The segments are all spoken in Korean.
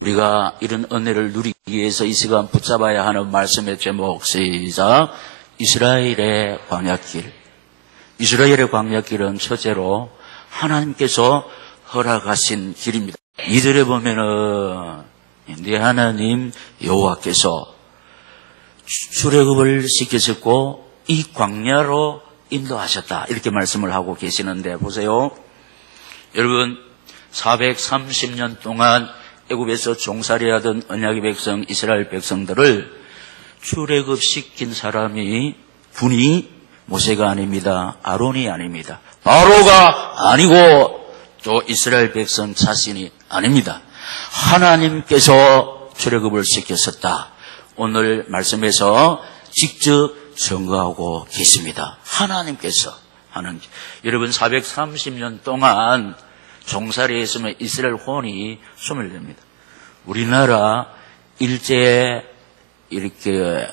우리가 이런 은혜를 누리기 위해서 이 시간 붙잡아야 하는 말씀의 제목, 시작. 이스라엘의 광야길. 이스라엘의 광야길은 첫째로 하나님께서 허락하신 길입니다. 2절에 보면은 네 하나님 여호와께서 출애굽을 시키셨고 이 광야로 인도하셨다, 이렇게 말씀을 하고 계시는데, 보세요. 여러분, 430년 동안 애굽에서 종살이하던 언약의 백성 이스라엘 백성들을 출애굽시킨 사람이 분이 모세가 아닙니다. 아론이 아닙니다. 바로가 아니고 또 이스라엘 백성 자신이 아닙니다. 하나님께서 출애굽을 시켰었다. 오늘 말씀에서 직접 증거하고 계십니다. 하나님께서. 여러분, 430년 동안 종살이에 있으면 이스라엘 혼이 숨을 냅니다. 우리나라 일제 이렇게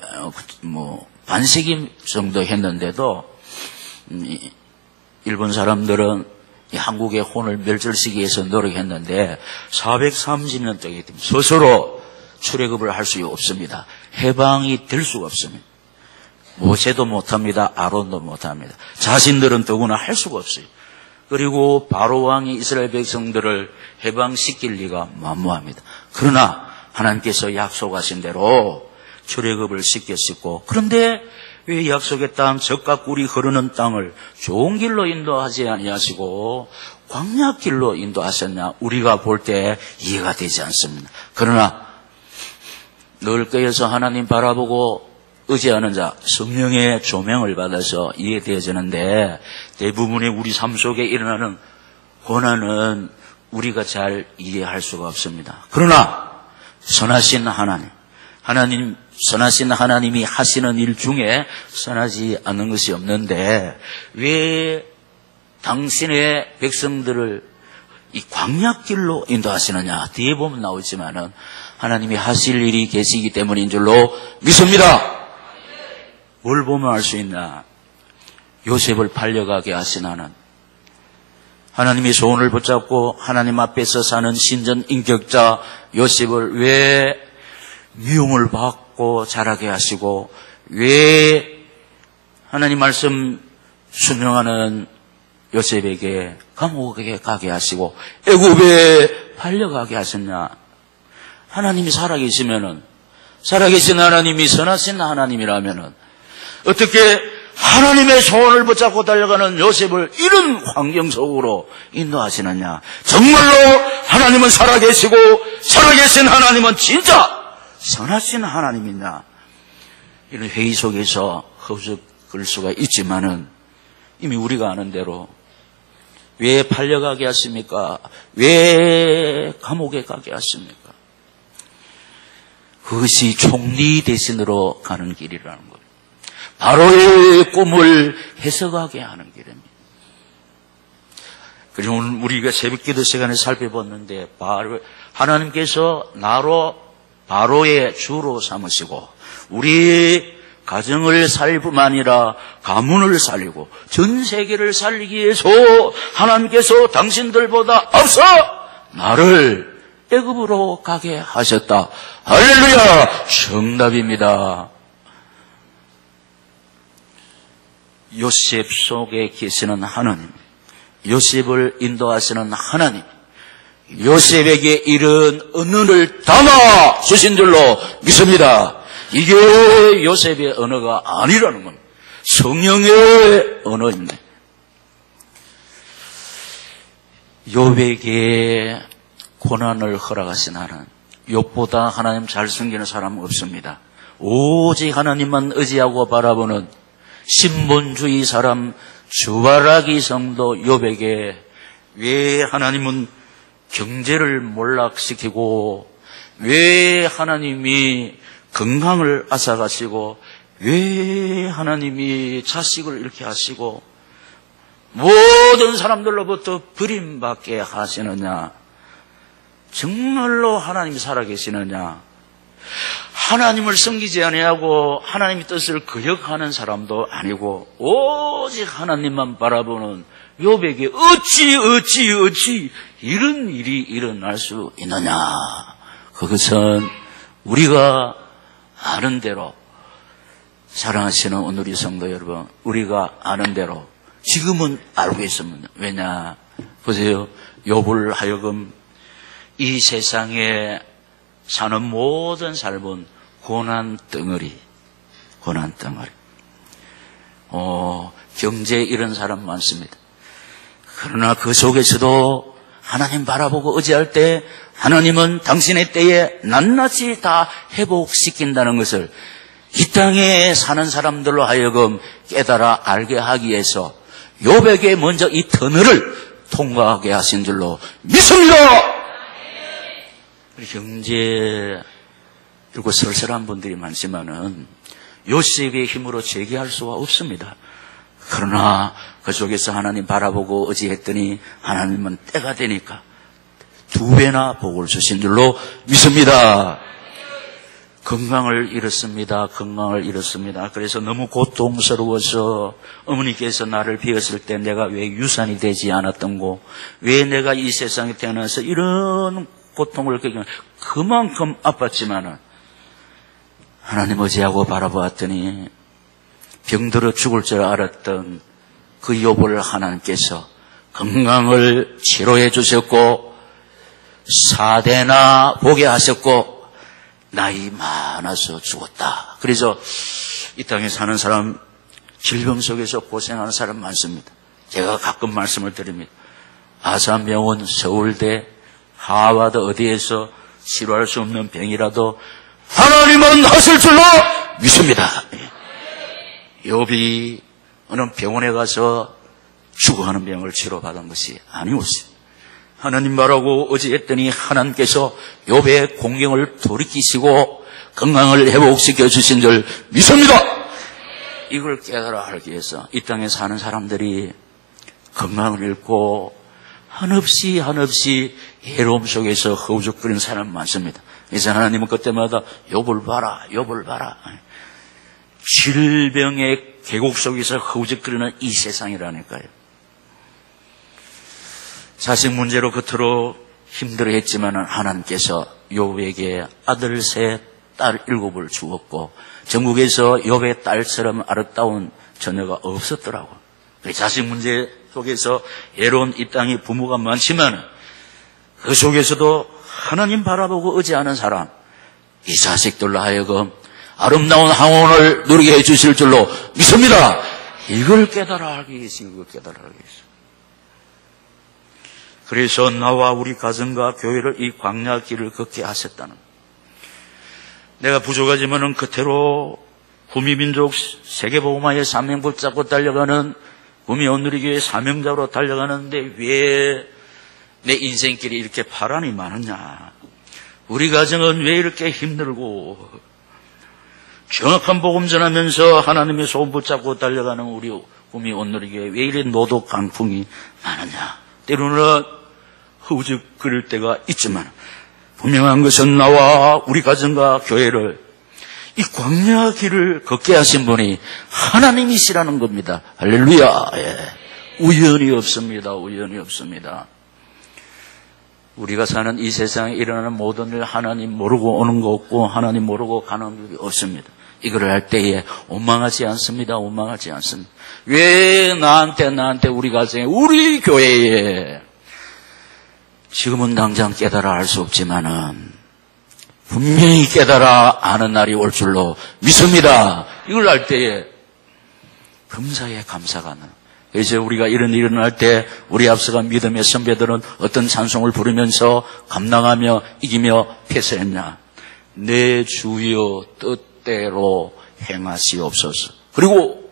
반세기 정도 했는데도 일본 사람들은 한국의 혼을 멸절시키기 위해서 노력했는데 430년 동안 스스로 출애굽을 할 수 없습니다. 해방이 될 수가 없습니다. 모세도 못합니다. 아론도 못합니다. 자신들은 더구나 할 수가 없어요. 그리고 바로 왕이 이스라엘 백성들을 해방시킬 리가 만무합니다. 그러나 하나님께서 약속하신 대로 출애굽을 시켰었고, 그런데 왜 약속의 땅, 젖과 꿀이 흐르는 땅을 좋은 길로 인도하지 아니하시고 광야길로 인도하셨냐? 우리가 볼 때 이해가 되지 않습니다. 그러나 늘 깨어서 하나님 바라보고 의지하는 자, 성령의 조명을 받아서 이해되어지는데, 대부분의 우리 삶 속에 일어나는 고난은 우리가 잘 이해할 수가 없습니다. 그러나 선하신 선하신 하나님이 하시는 일 중에 선하지 않는 것이 없는데, 왜 당신의 백성들을 이 광야길로 인도하시느냐? 뒤에 보면 나오지만은 하나님이 하실 일이 계시기 때문인 줄로 믿습니다. 뭘 보면 알 수 있나? 요셉을 팔려가게 하신 하나님이 손을 붙잡고 하나님 앞에서 사는 신전 인격자 요셉을 왜 미움을 받고 자라게 하시고, 왜 하나님 말씀 순종하는 요셉에게 감옥에 가게 하시고 애굽에 팔려가게 하셨냐? 하나님이 살아계신 하나님이 선하신 하나님이라면은 어떻게 하나님의 손을 붙잡고 달려가는 요셉을 이런 환경 속으로 인도하시느냐? 정말로 하나님은 살아계시고 살아계신 하나님은 진짜 선하신 하나님이냐? 이런 회의 속에서 흡수할 수가 있지만은 이미 우리가 아는 대로 왜 팔려가게 하십니까? 왜 감옥에 가게 하십니까? 그것이 총리 대신으로 가는 길이라는 거예요. 바로의 꿈을 해석하게 하는 길입니다. 그리고 오늘 우리가 새벽기도 시간에 살펴봤는데, 하나님께서 바로의 주로 삼으시고 우리 가정을 살릴 뿐만 아니라 가문을 살리고 전 세계를 살리기 위해서 하나님께서 당신들보다 앞서 나를 애굽으로 가게 하셨다. 할렐루야! 정답입니다. 요셉 속에 계시는 하나님, 요셉을 인도하시는 하나님, 요셉에게 이런 언어를 담아 주신 줄로 믿습니다. 이게 요셉의 언어가 아니라는 겁니다. 성령의 언어입니다. 욥에게 고난을 허락하신 하나님, 욥보다 하나님 잘 섬기는 사람은 없습니다. 오직 하나님만 의지하고 바라보는 신본주의 사람 주바라기 성도 욥에게 왜 하나님은 경제를 몰락시키고, 왜 하나님이 건강을 앗아가시고, 왜 하나님이 자식을 이렇게 하시고 모든 사람들로부터 버림받게 하시느냐? 정말로 하나님이 살아계시느냐? 하나님을 섬기지 아니하고 하나님의 뜻을 거역하는 사람도 아니고 오직 하나님만 바라보는 욥에게 어찌 이런 일이 일어날 수 있느냐? 그것은 우리가 아는 대로, 사랑하시는 오늘의 성도 여러분, 우리가 아는 대로 지금은 알고 있습니다. 왜냐? 보세요. 욥을 하여금 이 세상에 사는 모든 삶은 고난 덩어리. 경제에 이런 사람 많습니다. 그러나 그 속에서도 하나님 바라보고 의지할 때 하나님은 당신의 때에 낱낱이 다 회복시킨다는 것을 이 땅에 사는 사람들로 하여금 깨달아 알게 하기 위해서 욥에게 먼저 이 터널을 통과하게 하신 줄로 믿습니다. 경제 그리고 쓸쓸한 분들이 많지만은 요셉의 힘으로 재기할 수가 없습니다. 그러나 그 속에서 하나님 바라보고 의지했더니 하나님은 때가 되니까 2배나 복을 주신 줄로 믿습니다. 건강을 잃었습니다. 그래서 너무 고통스러워서 어머니께서 나를 비웠을 때 내가 왜 유산이 되지 않았던고, 왜 내가 이 세상에 태어나서 이런 고통을 겪는, 그만큼 아팠지만은 하나님 의지하고 바라보았더니 병들어 죽을 줄 알았던 그 욥을 하나님께서 건강을 치료해 주셨고 4대나 보게 하셨고 나이 많아서 죽었다. 그래서 이 땅에 사는 사람, 질병 속에서 고생하는 사람 많습니다. 제가 가끔 말씀을 드립니다. 아산병원, 서울대, 하버드 어디에서 치료할 수 없는 병이라도 하나님은 하실 줄로 믿습니다. 욥이 어느 병원에 가서 죽어가는 병을 치료받은 것이 아니었어요. 하나님 말하고 의지했더니 하나님께서 욥의 공경을 돌이키시고 건강을 회복시켜 주신 줄 믿습니다. 이걸 깨달아 알기 위해서 이 땅에 사는 사람들이 건강을 잃고 한없이 해로움 속에서 허우적거리는 사람 많습니다. 그래서 하나님은 그때마다 욥을 봐라. 질병의 계곡 속에서 허우적거리는 이 세상이라니까요. 자식 문제로 겉으로 힘들어했지만 하나님께서 욥에게 아들 3, 딸 7을 주었고 전국에서 욥의 딸처럼 아름다운 자녀가 없었더라고. 자식 문제 속에서 애로운 이 땅에 부모가 많지만 그 속에서도 하나님 바라보고 의지하는 사람, 이 자식들로 하여금 아름다운 항원을 누리게 해주실 줄로 믿습니다. 이걸 깨달아 알기 위해서. 그래서 나와 우리 가정과 교회를 이 광야 길을 걷게 하셨다는, 내가 부족하지만은 그대로 구미민족 세계복음화의 사명 붙잡고 달려가는 구미 온누리교회 사명자로 달려가는데 왜 내 인생길이 이렇게 파란이 많으냐, 우리 가정은 왜 이렇게 힘들고, 정확한 복음 전하면서 하나님의 소원 붙잡고 달려가는 우리 구미 온누리교회 왜 이래 노도 강풍이 많으냐. 때로는 허우적거릴 때가 있지만 분명한 것은 나와 우리 가정과 교회를 이 광야 길을 걷게 하신 분이 하나님이시라는 겁니다. 할렐루야. 우연이 없습니다. 우리가 사는 이 세상에 일어나는 모든 일 하나님 모르고 오는 거 없고 하나님 모르고 가는 일이 없습니다. 이걸 할 때에 원망하지 않습니다. 왜 나한테 우리 가정에 우리 교회에, 지금은 당장 깨달아 알 수 없지만은 분명히 깨달아 아는 날이 올 줄로 믿습니다. 이걸 할 때에 범사에 감사가 나는. 그래서 우리가 이런 일을 할 때 우리 앞서간 믿음의 선배들은 어떤 찬송을 부르면서 감당하며 이기며 패서했냐. 내 주여 뜻대로 행하시옵소서. 그리고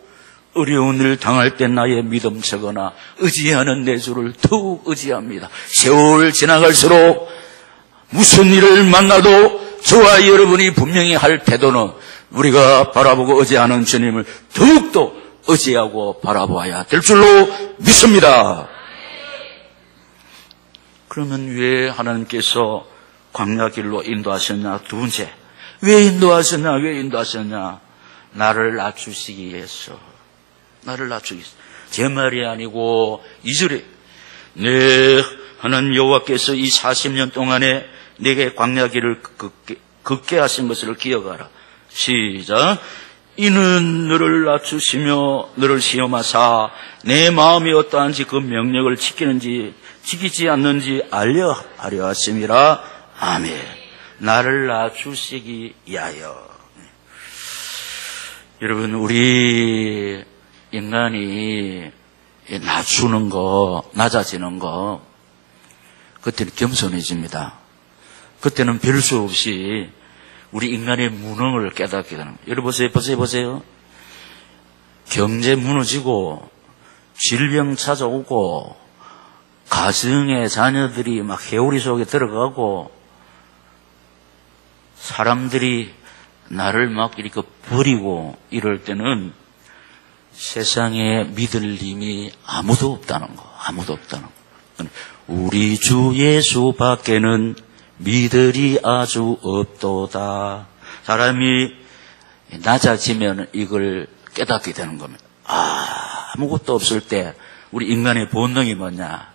어려운 일을 당할 때 나의 믿음서거나 의지하는 내 주를 더욱 의지합니다. 세월 지나갈수록 무슨 일을 만나도 저와 여러분이 분명히 할 태도는 우리가 바라보고 의지하는 주님을 더욱더 의지하고 바라보아야 될 줄로 믿습니다. 그러면 왜 하나님께서 광야 길로 인도하셨냐? 두 번째, 왜 인도하셨냐? 나를 낮추시기 위해서. 제 말이 아니고 2절에 네 하나님 여호와께서 이 40년 동안에 내게 광야 길을 걷게 하신 것을 기억하라. 시작. 이는 너를 낮추시며 너를 시험하사 내 마음이 어떠한지 그 명령을 지키지 않는지 알려 하려 하심이라. 아멘. 나를 낮추시기 위하여. 여러분, 우리 인간이 낮추는 거, 낮아지는 거, 그때는 겸손해집니다. 그때는 별 수 없이 우리 인간의 무능을 깨닫게 되는 거예요. 여러분 보세요. 경제 무너지고 질병 찾아오고 가정의 자녀들이 막 회오리 속에 들어가고 사람들이 나를 막 이렇게 버리고 이럴 때는 세상에 믿을 힘이 아무도 없다는 거. 우리 주 예수 밖에는 믿으리 아주 없도다. 사람이 낮아지면 이걸 깨닫게 되는 겁니다. 아무것도 없을 때 우리 인간의 본능이 뭐냐?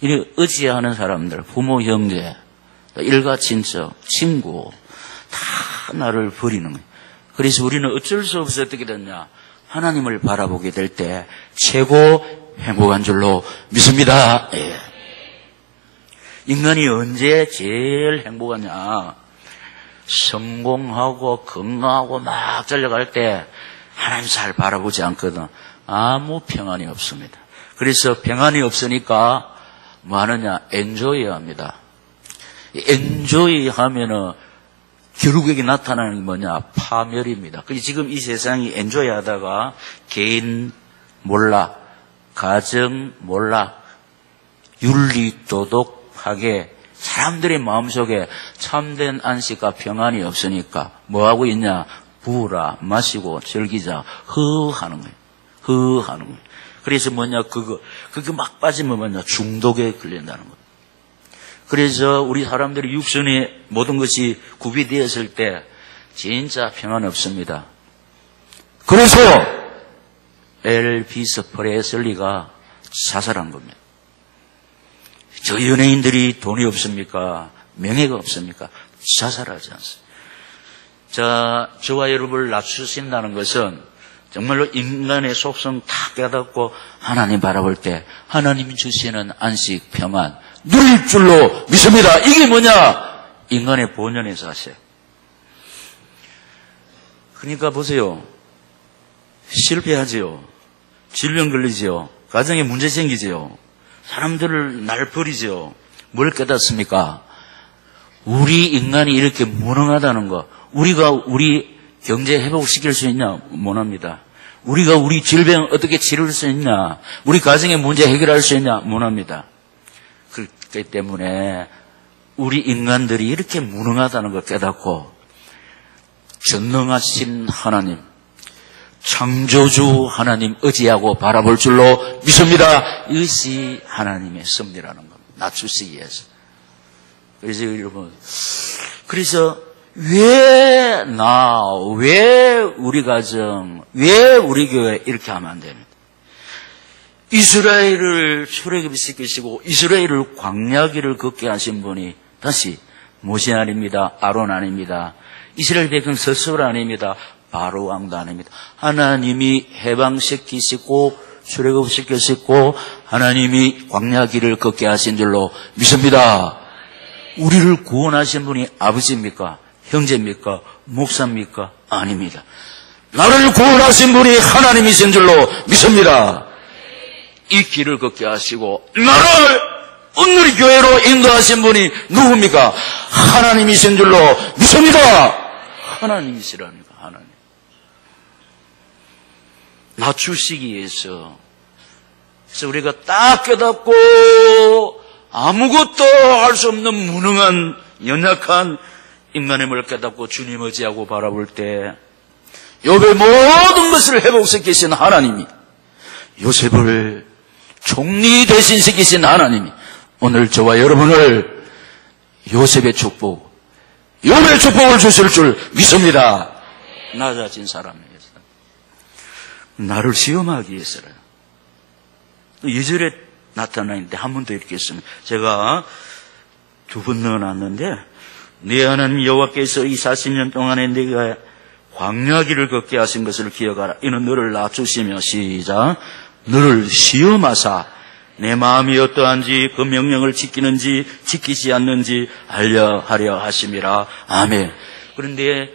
이렇게 의지하는 사람들, 부모, 형제, 일가 친척, 친구 다 나를 버리는 거예요. 그래서 우리는 어쩔 수 없이 어떻게 됐냐? 하나님을 바라보게 될 때 최고 행복한 줄로 믿습니다. 예. 인간이 언제 제일 행복하냐? 성공하고 건강하고 막 달려갈 때 하나님 잘 바라보지 않거든. 아무 평안이 없습니다. 그래서 평안이 없으니까 뭐 하느냐? 엔조이 합니다. 엔조이 하면은 결국에 나타나는 게 뭐냐? 파멸입니다. 그래서 지금 이 세상이 엔조이 하다가 개인 몰락, 가정 몰락, 윤리, 도덕 파괴, 사람들의 마음속에 참된 안식과 평안이 없으니까 뭐하고 있냐? 부으라, 마시고, 즐기자, 허하는 거예요. 그래서 뭐냐? 그거 막 빠지면 뭐냐? 중독에 걸린다는 거예요. 그래서 우리 사람들이 육신의 모든 것이 구비되었을 때 진짜 평안 없습니다. 그래서 엘비스 프레슬리가 자살한 겁니다. 저 연예인들이 돈이 없습니까? 명예가 없습니까? 자살하지 않습니다. 자, 저와 여러분을 낮추신다는 것은 정말로 인간의 속성 다 깨닫고 하나님 바라볼 때 하나님이 주시는 안식, 평안 누릴 줄로 믿습니다. 이게 뭐냐? 인간의 본연의 자세. 그러니까 보세요. 실패하지요. 질병 걸리지요. 가정에 문제 생기지요. 사람들을 날 버리지요. 뭘 깨닫습니까? 우리 인간이 이렇게 무능하다는 거. 우리가 우리 경제 회복시킬 수 있냐? 못합니다. 우리가 우리 질병 어떻게 치료할 수 있냐? 우리 가정의 문제 해결할 수 있냐? 못합니다. 그렇기 때문에 우리 인간들이 이렇게 무능하다는 걸 깨닫고 전능하신 하나님, 창조주 하나님 의지하고 바라볼 줄로 믿습니다. 이것이 하나님의 섭리라는 겁니다. 낮추시기 위해서. 그래서 여러분, 왜 우리 가정, 왜 우리 교회 이렇게 하면 안 됩니다. 이스라엘을 출애굽시키시고 이스라엘을 광야길을 걷게 하신 분이 다시 모세 아닙니다. 아론 아닙니다. 이스라엘 백성 스스로 아닙니다. 바로 왕도 아닙니다. 하나님이 해방시키시고 출애굽시키시고 하나님이 광야길을 걷게 하신 줄로 믿습니다. 우리를 구원하신 분이 아버지입니까? 형제입니까? 목사입니까? 아닙니다. 나를 구원하신 분이 하나님이신 줄로 믿습니다. 이 길을 걷게 하시고 나를 오늘 교회로 인도하신 분이 누굽니까? 하나님이신 줄로 믿습니다. 하나님이시라니까. 하나님. 낮추시기 위해서. 그래서 우리가 딱 깨닫고 아무것도 할 수 없는 무능한 연약한 인간임을 깨닫고 주님 의지하고 바라볼 때 욥의 모든 것을 회복시키신 하나님이, 요셉을 총리 대신 시키신 하나님이 오늘 저와 여러분을 요셉의 축복, 욥의 축복을 주실 줄 믿습니다. 낮아진 사람에게서 나를 시험하기 위해서요. 2절에 나타나 있는데 한 번 더 읽겠습니다. 제가 두 번 넣어놨는데, 네 하나님 여호와께서 이 40년 동안에 네가 광야길을 걷게 하신 것을 기억하라. 이는 너를 낮추시며, 시작, 너를 시험하사 내 마음이 어떠한지 그 명령을 지키는지 지키지 않는지 알려 하려 하심이라. 아멘. 그런데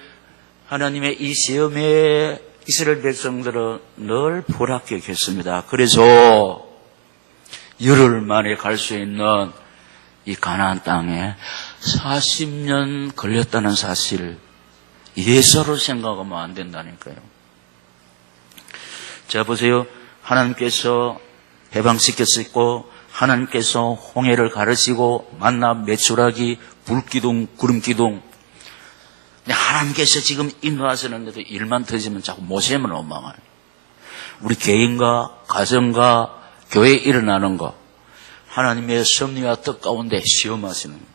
하나님의 이 시험에 이스라엘 백성들은 늘 불합격했습니다. 그래서 열흘 만에 갈 수 있는 이 가나안 땅에 40년 걸렸다는 사실, 예서로 생각하면 안 된다니까요. 자, 보세요. 하나님께서 해방시켰고, 하나님께서 홍해를 가르시고, 만나 메추라기, 불기둥, 구름기둥. 근데 하나님께서 지금 인도하시는데도 일만 터지면 자꾸 모세만 원망을. 우리 개인과 가정과 교회에 일어나는 거, 하나님의 섭리와 뜻 가운데 시험하시는 거,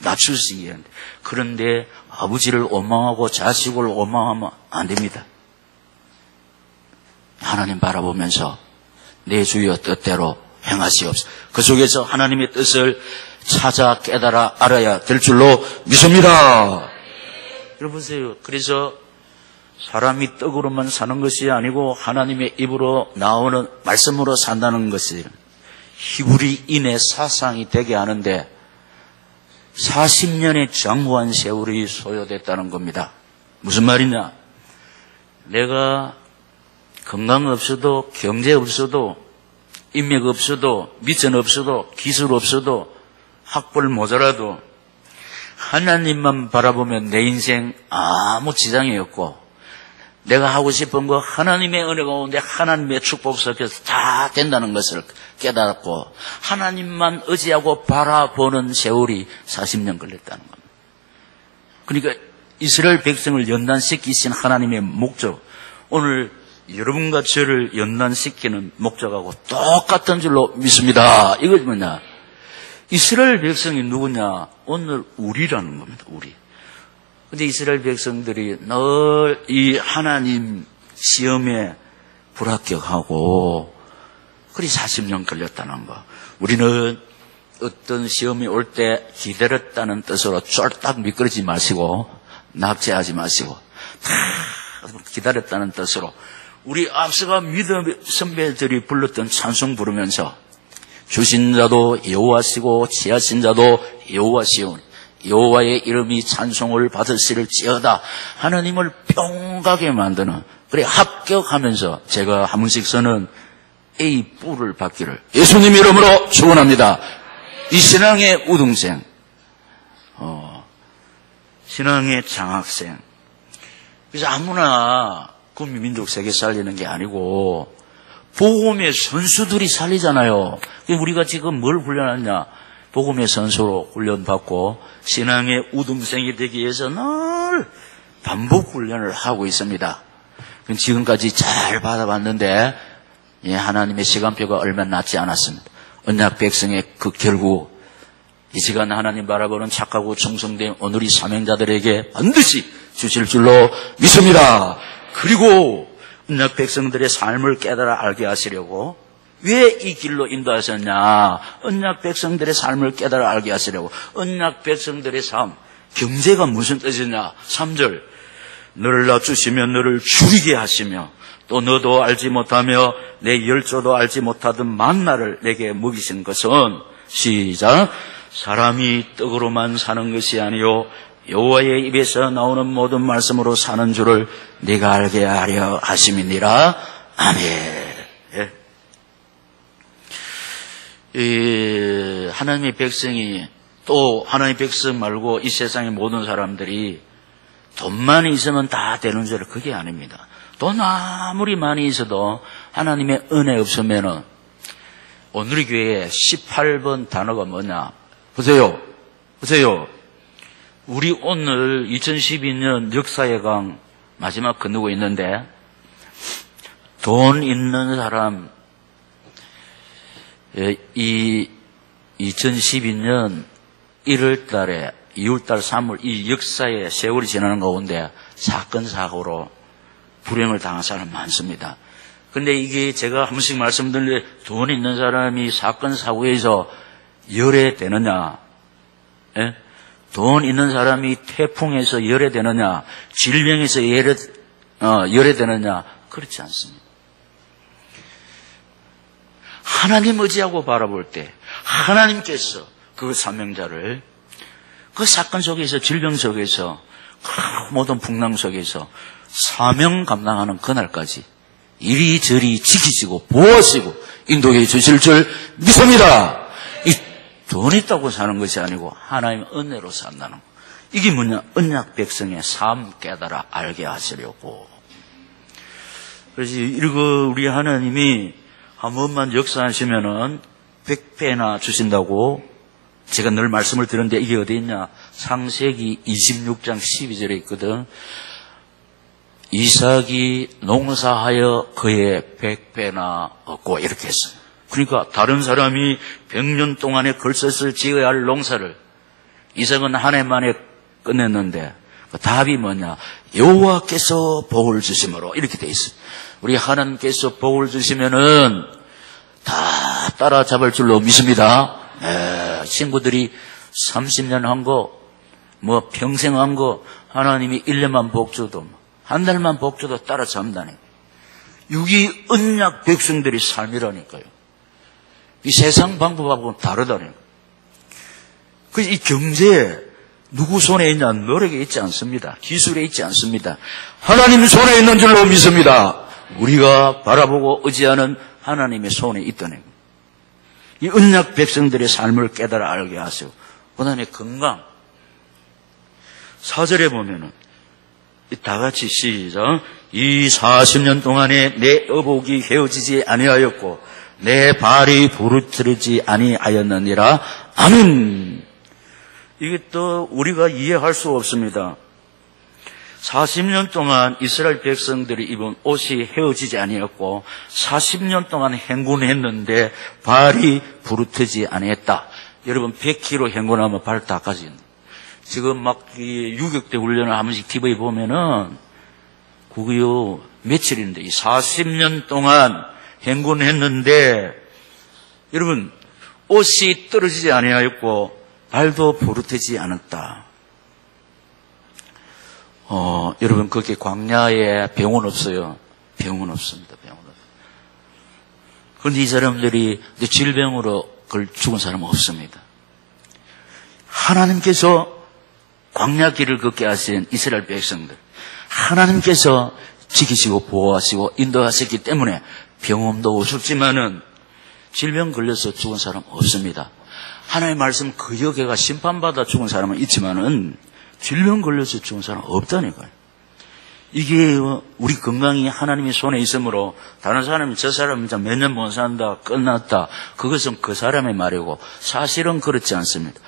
낮추시기 위한데. 그런데 아버지를 원망하고 자식을 원망하면 안 됩니다. 하나님 바라보면서 내 주여 뜻대로 행하시옵소서. 그 속에서 하나님의 뜻을 찾아 깨달아 알아야 될 줄로 믿습니다. 여러분, 그래서 사람이 떡으로만 사는 것이 아니고 하나님의 입으로 나오는 말씀으로 산다는 것이 히브리인의 사상이 되게 하는데 40년의 장구한 세월이 소요됐다는 겁니다. 무슨 말이냐? 내가 건강 없어도, 경제 없어도, 인맥 없어도, 미천 없어도, 기술 없어도, 학벌 모자라도 하나님만 바라보면 내 인생 아무 지장이 없고, 내가 하고 싶은 거 하나님의 은혜 가운데 하나님의 축복 속에서 다 된다는 것을 깨달았고, 하나님만 의지하고 바라보는 세월이 40년 걸렸다는 겁니다. 그러니까 이스라엘 백성을 연단시키신 하나님의 목적, 오늘 여러분과 저를 연단시키는 목적하고 똑같은 줄로 믿습니다. 이것이 뭐냐? 이스라엘 백성이 누구냐? 오늘 우리라는 겁니다. 우리. 근데 이스라엘 백성들이 늘 이 하나님 시험에 불합격하고, 그리 40년 걸렸다는 거. 우리는 어떤 시험이 올 때 기다렸다는 뜻으로 쫄딱 미끄러지지 마시고, 낙제하지 마시고, 다 기다렸다는 뜻으로 우리 앞서가 믿음 선배들이 불렀던 찬송 부르면서 주신 자도 여호와시고 지하신 자도 여호와시오니 여호와의 이름이 찬송을 받으실지어다. 하나님을 뿅가게 만드는, 그래 합격하면서 제가 한 번씩 써는 A 뿔을 받기를 예수님 이름으로 축원합니다. 이 신앙의 우등생, 신앙의 장학생. 그래서 아무나 국민민족 세계 살리는 게 아니고 복음의 선수들이 살리잖아요. 우리가 지금 뭘 훈련하냐? 복음의 선수로 훈련받고 신앙의 우등생이 되기 위해서 늘 반복 훈련을 하고 있습니다. 지금까지 잘 받아봤는데 하나님의 시간표가 얼마 남지 않았습니다. 언약 백성의 그 결국 이 시간 하나님 바라보는 착하고 충성된 오늘의 사명자들에게 반드시 주실 줄로 믿습니다. 그리고 언약 백성들의 삶을 깨달아 알게 하시려고 왜 이 길로 인도하셨냐? 언약 백성들의 삶을 깨달아 알게 하시려고. 언약 백성들의 삶, 경제가 무슨 뜻이냐? 3절, 너를 낮추시며 너를 줄이게 하시며 또 너도 알지 못하며 내 열조도 알지 못하던 만나를 내게 먹이신 것은, 시작, 사람이 떡으로만 사는 것이 아니요 여호와의 입에서 나오는 모든 말씀으로 사는 줄을 네가 알게 하려 하심이니라. 아멘. 하나님의 백성이, 또 하나님의 백성 말고 이 세상의 모든 사람들이 돈만 있으면 다 되는 줄, 그게 아닙니다. 돈 아무리 많이 있어도 하나님의 은혜 없으면은, 오늘 교회에 18번 단어가 뭐냐? 보세요. 우리 오늘 2012년 역사의 강 마지막 건너고 있는데, 돈 있는 사람, 이 2012년 1월 달에 2월 달 3월 이 역사의 세월이 지나는 가운데 사건 사고로 불행을 당한 사람 많습니다. 근데 이게 제가 한 번씩 말씀드리는데 돈 있는 사람이 사건 사고에서 열애되느냐? 예? 돈 있는 사람이 태풍에서 열애되느냐, 질병에서 열애되느냐, 그렇지 않습니다. 하나님 의지하고 바라볼 때 하나님께서 그 사명자를 그 사건 속에서, 질병 속에서, 그 모든 풍랑 속에서 사명 감당하는 그날까지 이리저리 지키시고 보호하시고 인도해 주실 줄 믿습니다. 이 돈 있다고 사는 것이 아니고 하나님의 은혜로 산다는 거. 이게 뭐냐? 언약 백성의 삶 깨달아 알게 하시려고. 그래서 이거 우리 하나님이 한 번만 역사하시면은 100배나 주신다고 제가 늘 말씀을 드렸는데 이게 어디 있냐? 창세기 26장 12절에 있거든. 이삭이 농사하여 그의 100배나 얻고 이렇게 했어요. 그러니까 다른 사람이 100년 동안에 걸섯을 지어야 할 농사를 이삭은 한 해 만에 끝냈는데 그 답이 뭐냐? 여호와께서 복을 주심으로 이렇게 돼 있어요. 우리 하나님께서 복을 주시면은 다 따라잡을 줄로 믿습니다. 친구들이 30년 한 거, 뭐 평생 한 거 하나님이 1년만 복 줘도 한 달만 복 줘도 따라잡는다니. 이게 언약 백성들의 삶이라니까요. 이 세상 방법하고는 다르다니까요. 그래서 이 경제 누구 손에 있냐? 노력에 있지 않습니다. 기술에 있지 않습니다. 하나님 손에 있는 줄로 믿습니다. 우리가 바라보고 의지하는 하나님의 손에 있다는 거예요. 이 언약 백성들의 삶을 깨달아 알게 하세요. 그 다음에 건강. 4절에 보면은 다 같이 시작. 이 40년 동안에 내 의복이 헤어지지 아니하였고 내 발이 부르트리지 아니하였느니라. 아멘. 이게 또 우리가 이해할 수 없습니다. 40년 동안 이스라엘 백성들이 입은 옷이 헤어지지 아니었고 40년 동안 행군했는데 발이 부르트지 아니했다. 여러분 100km 행군하면 발 다 까지는. 지금 막 유격대 훈련을 한 번씩 TV에 보면은 그게요 며칠인데 이 40년 동안 행군했는데 여러분 옷이 떨어지지 아니하였고 발도 부르트지 않았다. 여러분 거기 광야에 병원 없어요. 병원 없습니다. 병원 없어요. 그런데 이 사람들이 질병으로 죽은 사람은 없습니다. 하나님께서 광야 길을 걷게 하신 이스라엘 백성들, 하나님께서 지키시고 보호하시고 인도하셨기 때문에 병원도 없었지만은 질병 걸려서 죽은 사람 없습니다. 하나님의 말씀 그 여개가 심판받아 죽은 사람은 있지만은 질병 걸려서 죽은 사람 없다니까요. 이게 우리 건강이 하나님의 손에 있으므로 다른 사람이 저 사람이 몇 년 못 산다 끝났다 그것은 그 사람의 말이고 사실은 그렇지 않습니다.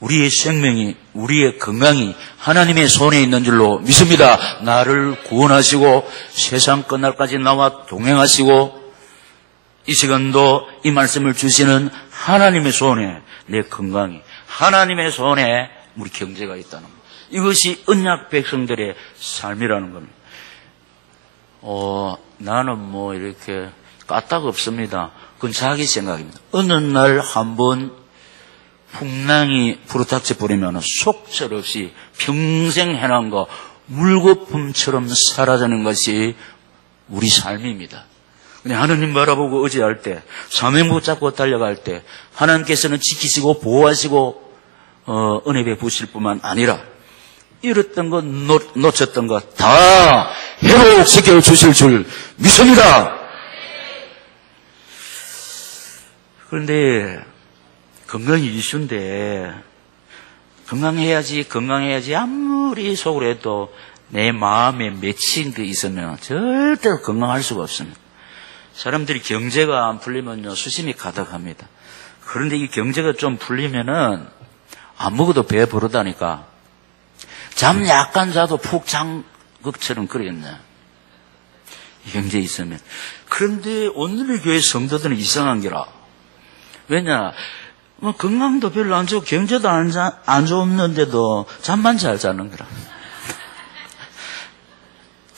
우리의 생명이 우리의 건강이 하나님의 손에 있는 줄로 믿습니다. 나를 구원하시고 세상 끝날까지 나와 동행하시고 이 시간도 이 말씀을 주시는 하나님의 손에 내 건강이 하나님의 손에 우리 경제가 있다는 것. 이것이 언약 백성들의 삶이라는 겁니다. 나는 뭐 이렇게 까딱 없습니다. 그건 자기 생각입니다. 어느 날 한번 풍랑이 부르닥쳐 버리면 속절없이 평생 해난 거 물거품처럼 사라지는 것이 우리 삶입니다. 그냥 하나님 바라보고 의지할 때, 사명 붙잡고 달려갈 때 하나님께서는 지키시고 보호하시고 은혜 베푸실 뿐만 아니라 잃었던 것, 놓쳤던 것 다 회복시켜 주실 줄 믿습니다. 그런데 건강이 이슈인데 건강해야지 아무리 속으로 해도 내 마음에 맺힌 게 있으면 절대로 건강할 수가 없습니다. 사람들이 경제가 안 풀리면요 수심이 가득합니다. 그런데 이 경제가 좀 풀리면은 안 먹어도 배 부르다니까 잠 약간 자도 푹 잔 것처럼 그러겠네. 이 경제에 있으면. 그런데 오늘의 교회 성도들은 이상한 게라. 왜냐? 뭐 건강도 별로 안 좋고 경제도 안 좋는데도 잠만 잘 자는 거라.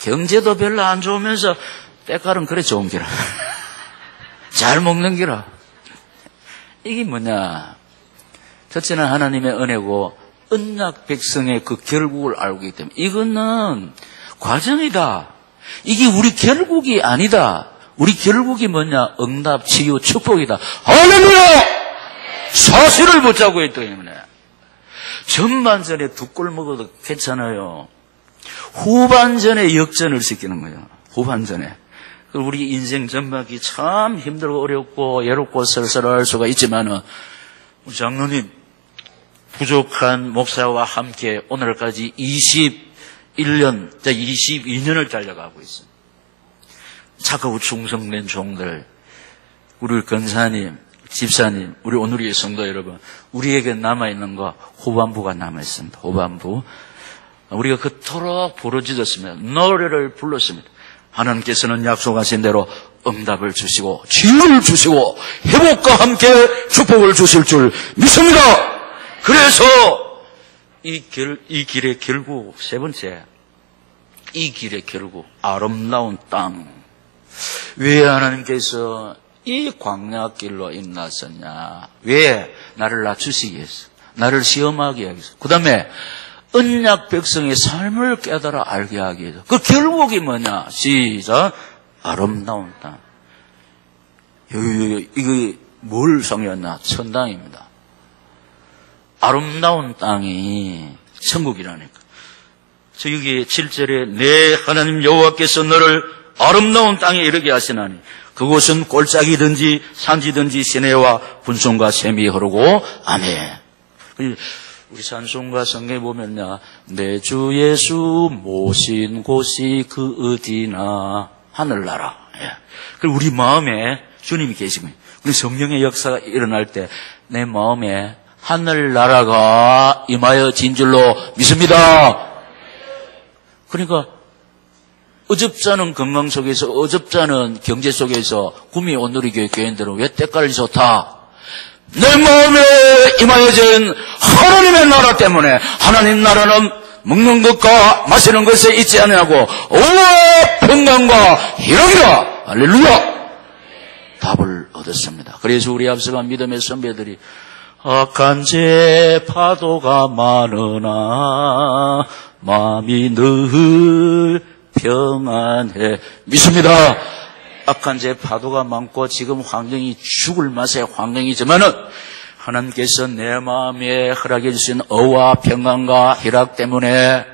경제도 별로 안 좋으면서 때깔은 그래 좋은 게라. 잘 먹는 게라. 이게 뭐냐? 첫째는 하나님의 은혜고 언약 백성의 그 결국을 알고 있기 때문에 이거는 과정이다. 이게 우리 결국이 아니다. 우리 결국이 뭐냐? 응답, 치유, 축복이다. 할렐루야! 사실을 붙잡고 있기 때문에 전반전에 두 골 먹어도 괜찮아요. 후반전에 역전을 시키는 거예요. 후반전에. 우리 인생 전반기 참 힘들고 어렵고 외롭고 쓸쓸할 수가 있지만은 우리 장로님 부족한 목사와 함께 오늘까지 21년, 22년을 달려가고 있습니다. 착하고 충성된 종들, 우리 권사님, 집사님, 우리 오늘의 성도 여러분, 우리에게 남아있는 거 후반부가 남아있습니다. 후반부. 우리가 그토록 부르짖었습니다. 노래를 불렀습니다. 하나님께서는 약속하신 대로 응답을 주시고 치유를 주시고 회복과 함께 축복을 주실 줄 믿습니다. 그래서 이 길의 결국 세 번째, 이 길의 결국 아름다운 땅. 왜 하나님께서 이 광야길로 인하셨냐? 왜? 나를 낮추시기 위해서, 나를 시험하기 위해서. 그 다음에 언약 백성의 삶을 깨달아 알게 하기 위해서. 그 결국이 뭐냐? 시작. 아름다운 땅. 이거 뭘 상징하나? 천당입니다. 아름다운 땅이 천국이라니까. 저 여기 7절에 내 하나님 여호와께서 너를 아름다운 땅에 이르게 하시나니 그곳은 골짜기든지 산지든지 시내와 분송과 샘이 흐르고 아멘. 우리 찬송가 성경에 보면요, 내 주 예수 모신 곳이 그 어디나 하늘나라. 예. 그리고 우리 마음에 주님이 계시고, 우리 성령의 역사가 일어날 때 내 마음에 하늘나라가 임하여 줄로 믿습니다. 그러니까 어줍잖은 건강 속에서, 어줍잖은 경제 속에서 구미 온누리 교회 교인들은 왜 때깔이 좋다? 내 마음에 임하여진 하나님의 나라 때문에. 하나님 나라는 먹는 것과 마시는 것에 있지 않냐고 온갖 평강과 희락이라. 할렐루야. 답을 얻었습니다. 그래서 우리 앞서간 믿음의 선배들이 악한 죄 파도가 많으나 마음이 늘 평안해. 믿습니다. 악한 죄 파도가 많고 지금 환경이 죽을 맛의 환경이지만은 하나님께서 내 마음에 허락해 주신 의와 평안과 희락 때문에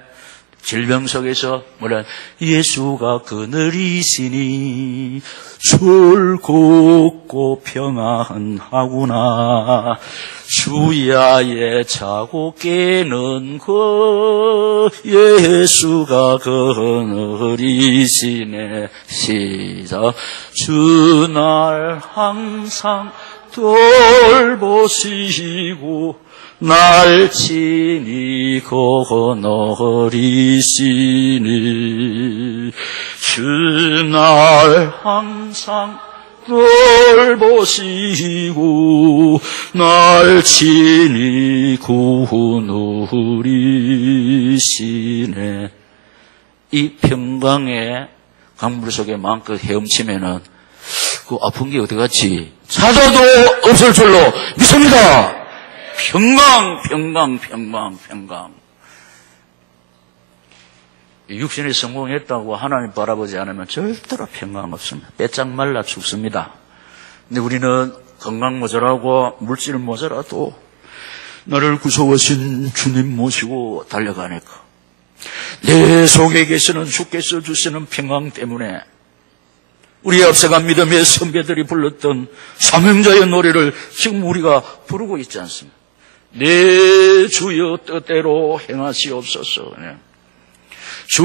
질병 속에서 뭐라 예수가 그늘이시니 즐겁고 평안하구나. 주야에 자고 깨는 것 예수가 그늘이시네. 시작. 주날 항상 돌보시고 날 친히 거느리시니. 주날 항상 돌보시고 날 친히 구누리시네. 이 평강의 강물 속에 마음껏 헤엄치면은 그 아픈 게 어디 갔지? 찾아도 없을 줄로 믿습니다. 평강, 평강, 평강, 평강. 육신이 성공했다고 하나님 바라보지 않으면 절대로 평강 없습니다. 빼짝 말라 죽습니다. 근데 우리는 건강 모자라고 물질 모자라도 나를 구속하신 주님 모시고 달려가니까 내 속에 계시는 주께서 주시는 평강 때문에 우리 앞서간 믿음의 선배들이 불렀던 사명자의 노래를 지금 우리가 부르고 있지 않습니까? 내 주여 뜻대로 행하시옵소서. 주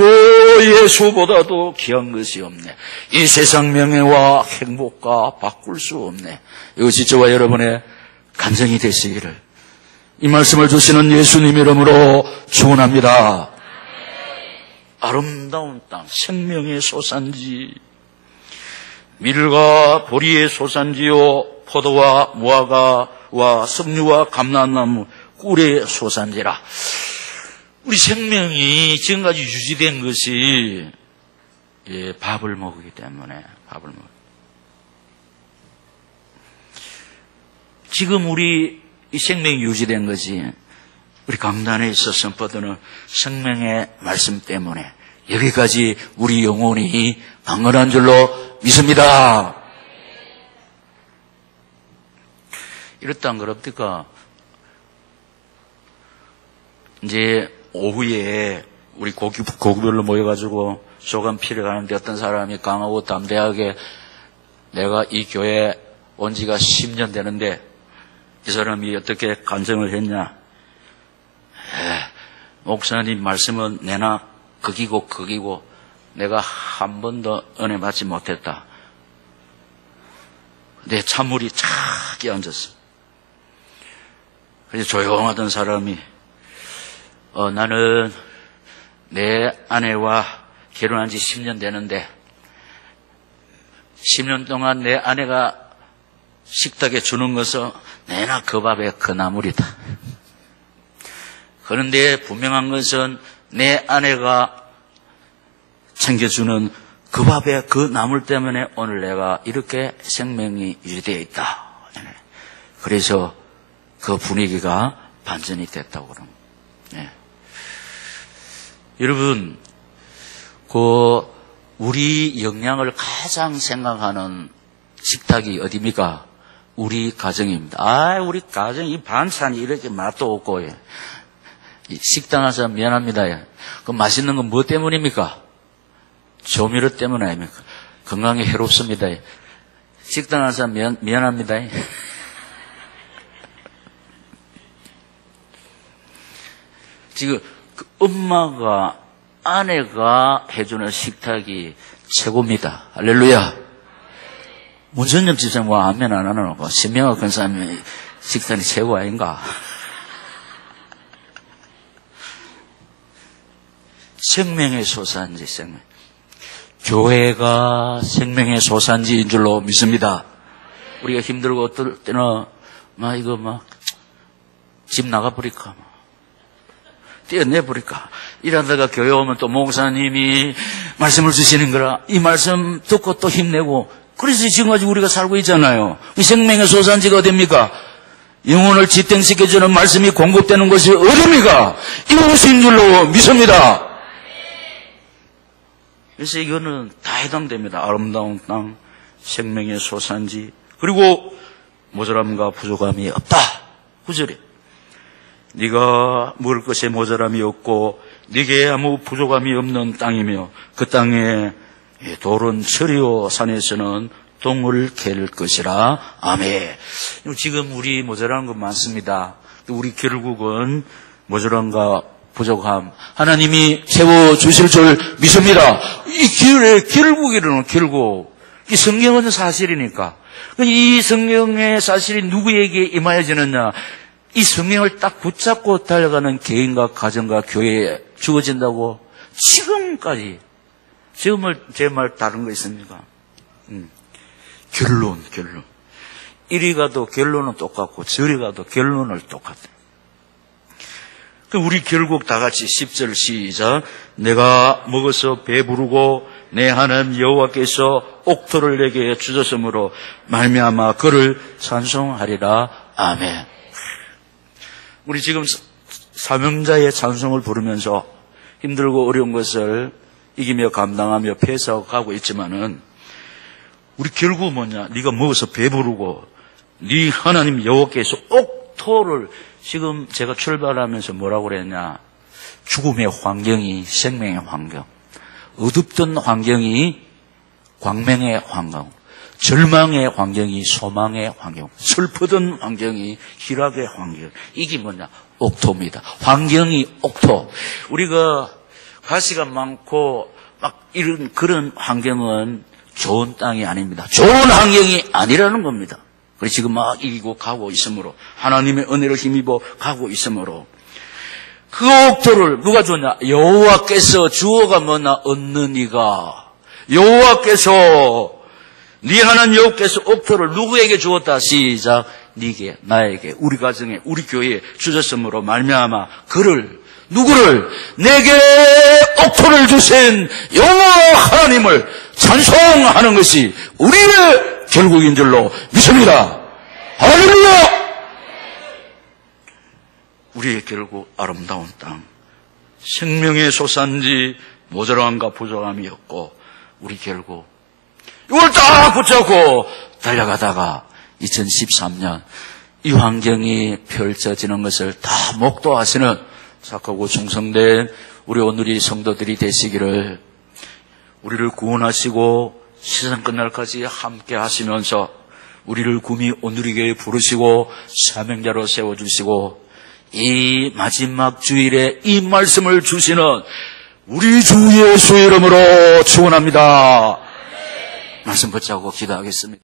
예수보다도 귀한 것이 없네. 이 세상 명예와 행복과 바꿀 수 없네. 이것이 저와 여러분의 간증이 되시기를 이 말씀을 주시는 예수님 이름으로 축원합니다. 아름다운 땅, 생명의 소산지, 밀과 보리의 소산지요, 포도와 무화과와 석류와 감람나무, 꿀의 소산지라. 우리 생명이 지금까지 유지된 것이 밥을 먹기 때문에. 밥을 먹. 지금 우리 이 생명이 유지된 거지. 우리 강단에 있어 선포되는 생명의 말씀 때문에 여기까지 우리 영혼이 강건한 줄로 믿습니다. 이렇다 안 그럽니까? 이제 오후에 우리 고기별로 모여가지고 소감 피를 가는데 어떤 사람이 강하고 담대하게 내가 이 교회에 온 지가 10년 되는데 이 사람이 어떻게 간증을 했냐? 목사님 말씀은 내나 극이고 내가 한 번도 은혜 받지 못했다. 내 찬물이 착 끼얹었어. 그래서 조용하던 사람이 나는 내 아내와 결혼한 지 10년 되는데 10년 동안 내 아내가 식탁에 주는 것은 내나 그 밥에 그 나물이다. 그런데 분명한 것은 내 아내가 챙겨주는 그 밥에 그 나물 때문에 오늘 내가 이렇게 생명이 유지되어 있다. 그래서 그 분위기가 반전이 됐다고 그럽니다. 네. 여러분, 우리 역량을 가장 생각하는 식탁이 어디입니까? 우리 가정입니다. 우리 가정이 반찬이 이렇게 맛도 없고, 식당 와서 미안합니다. 그 맛있는 건 뭐 때문입니까? 조미료 때문 아닙니까? 건강에 해롭습니다. 식당 와서 미안합니다. 지금 그 엄마가 아내가 해주는 식탁이 최고입니다. 할렐루야. 문선엽 집사님 뭐 아멘 안 하는 거 신명아 권사님이 식탁이 최고 아닌가? 생명의 소산지 생명. 교회가 생명의 소산지인 줄로 믿습니다. 우리가 힘들고 어떨 때는 집 나가버릴까 떼어내버릴까 이러다가 교회 오면 또 목사님이 말씀을 주시는 거라 이 말씀 듣고 또 힘내고 그래서 지금까지 우리가 살고 있잖아요. 이 생명의 소산지가 어딥니까? 영혼을 지탱시켜주는 말씀이 공급되는 것이 어딥니까? 이것인 줄로 믿습니다. 그래서 이거는 다 해당됩니다. 아름다운 땅, 생명의 소산지. 그리고 모자람과 부족함이 없다. 9절에 네가 먹을 것에 모자람이 없고 네게 아무 부족함이 없는 땅이며 그 땅에 돌은 철이요 산에서는 똥을 갤 것이라. 아멘. 지금 우리 모자란 것 많습니다. 우리 결국은 모자란과 부족함 하나님이 채워주실 줄 믿습니다. 이 길의 결국이라는 결국 이 성경은 사실이니까 이 성경의 사실이 누구에게 임하여지느냐 이 성경을 딱 붙잡고 달려가는 개인과 가정과 교회에 주어진다고 지금까지 지금은 제 말 다른 거 있습니까? 결론 이리 가도 결론은 똑같고 저리 가도 결론은 똑같아요. 우리 결국 다 같이 10절 시작. 내가 먹어서 배부르고 내 하나님 여호와께서 옥토를 내게 주셨으므로 말미암아 그를 찬송하리라. 아멘. 우리 지금 사명자의 찬송을 부르면서 힘들고 어려운 것을 이기며 감당하며 패하고 가고 있지만은 우리 결국 뭐냐? 네가 먹어서 배부르고 네 하나님 여호와께서 옥토를 지금 제가 출발하면서 뭐라고 그랬냐? 죽음의 환경이 생명의 환경, 어둡던 환경이 광명의 환경, 절망의 환경이 소망의 환경, 슬프던 환경이 희락의 환경. 이게 뭐냐? 옥토입니다. 환경이 옥토. 우리가 가시가 많고 막 이런 그런 환경은 좋은 땅이 아닙니다. 좋은 환경이 아니라는 겁니다. 그래서 지금 막 이기고 가고 있으므로 하나님의 은혜를 힘입어 가고 있으므로 그 옥토를 누가 줬냐? 여호와께서 주어가 뭐냐? 얻는 이가 여호와께서 네 하나님 여호와께서 옥토를 누구에게 주었다? 시작. 네게 나에게 우리 가정에 우리 교회에 주셨으므로 말미암아 그를 누구를? 내게 옥토를 주신 여호와 하나님을 찬송하는 것이 우리의 결국인 줄로 믿습니다. 할렐루야! 우리의 결국 아름다운 땅, 생명의 소산지 모자람과 부족함이 없고 우리 결국 이걸 딱 붙잡고 달려가다가 2013년 이 환경이 펼쳐지는 것을 다 목도하시는 착하고 충성된 우리 오늘의 성도들이 되시기를, 우리를 구원하시고 세상 끝날까지 함께 하시면서 우리를 구미 오누리교회에 부르시고 사명자로 세워주시고 이 마지막 주일에 이 말씀을 주시는 우리 주 예수의 이름으로 축원합니다. 말씀 붙잡고 기도하겠습니다.